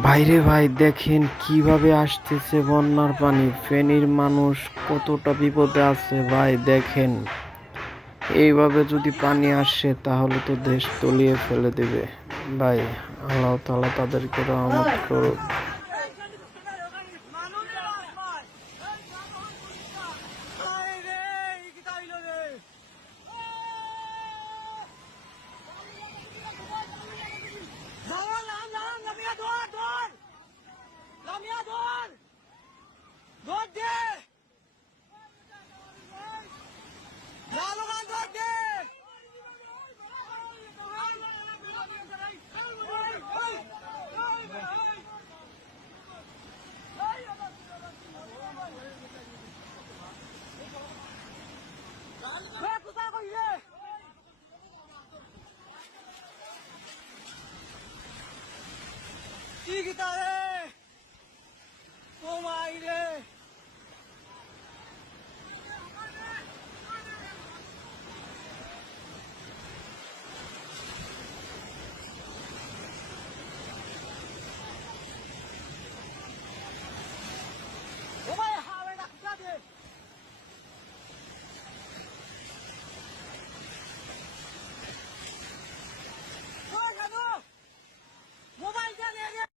ভাইরে ভাই, দেখেন কিভাবে আসতেছে বন্যার পানি। ফেনীর মানুষ কতটা বিপদে আছে ভাই, দেখেন। এইভাবে যদি পানি আসে তাহলে তো দেশ তলিয়ে ফেলে দেবে ভাই। আল্লাহ তাআলা তাদেরকে রহমত করুক। কি গীতা রে ও মাই রে